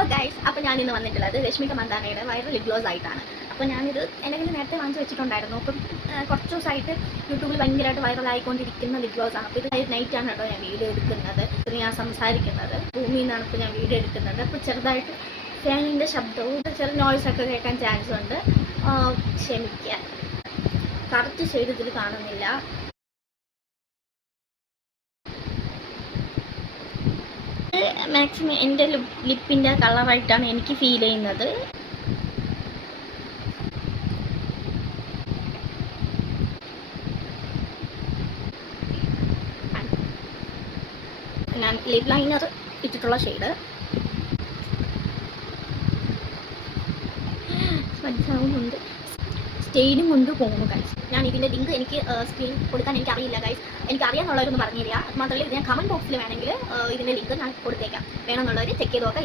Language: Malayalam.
ഹലോ ഗൈസ്, അപ്പോൾ ഞാൻ ഇന്ന് വന്നിട്ടുള്ളത് രശ്മിക മന്ദാനയുടെ വൈറൽ ലിപ് ഗ്ലോസ് ആയിട്ടാണ്. അപ്പോൾ ഞാനിത് എൻ്റെ കയ്യിൽ നേരത്തെ വാങ്ങിച്ച് വെച്ചിട്ടുണ്ടായിരുന്നു. അപ്പം കുറച്ച് ദിവസമായിട്ട് യൂട്യൂബിൽ ഭയങ്കരമായിട്ട് വൈറലായിക്കൊണ്ടിരിക്കുന്ന ലിപ് ഗ്ലോസ് ആണ്. അപ്പോൾ ഇത് നൈറ്റാണ് കേട്ടോ ഞാൻ വീഡിയോ എടുക്കുന്നത്. ഇത് ഞാൻ സംസാരിക്കുന്നത് ഭൂമിയിൽ നിന്നാണ് ഇപ്പോൾ ഞാൻ വീഡിയോ എടുക്കുന്നത്. അപ്പോൾ ചെറുതായിട്ട് ഫാനിൻ്റെ ശബ്ദവും ചെറിയ നോയ്സൊക്കെ കേൾക്കാൻ ചാൻസ് ഉണ്ട്, ക്ഷമിക്കുക. കറക്റ്റ് ഷെയ്ഡ് ഇതിൽ കാണുന്നില്ല. മാക്സിമം എൻ്റെ ലിപ്പിൻ്റെ കളറായിട്ടാണ് എനിക്ക് ഫീൽ ചെയ്യുന്നത്. ഞാൻ ലിപ് ലൈനർ ഇട്ടിട്ടുള്ള ഷെയ്ഡ് മനസ്സിലാവുന്നുണ്ട്. സ്റ്റേയിലും കൊണ്ട് പോകുന്നു ഗൈസ്. ഞാൻ ഇതിൻ്റെ ലിങ്ക് എനിക്ക് സ്ക്രീൻ കൊടുക്കാൻ എനിക്കറിയില്ല ഗൈസ്. എനിക്കറിയാമെന്നുള്ളവരൊന്ന് പറഞ്ഞു തരിക. മാത്രമല്ല ഇത് ഞാൻ കമൻറ്റ് ബോക്സിൽ വേണമെങ്കിൽ ഇതിൻ്റെ ലിങ്ക് ഞാൻ കൊടുത്തേക്കാം. വേണമെന്നുള്ളവർ ചെക്ക് ചെയ്ത് നോക്കാം.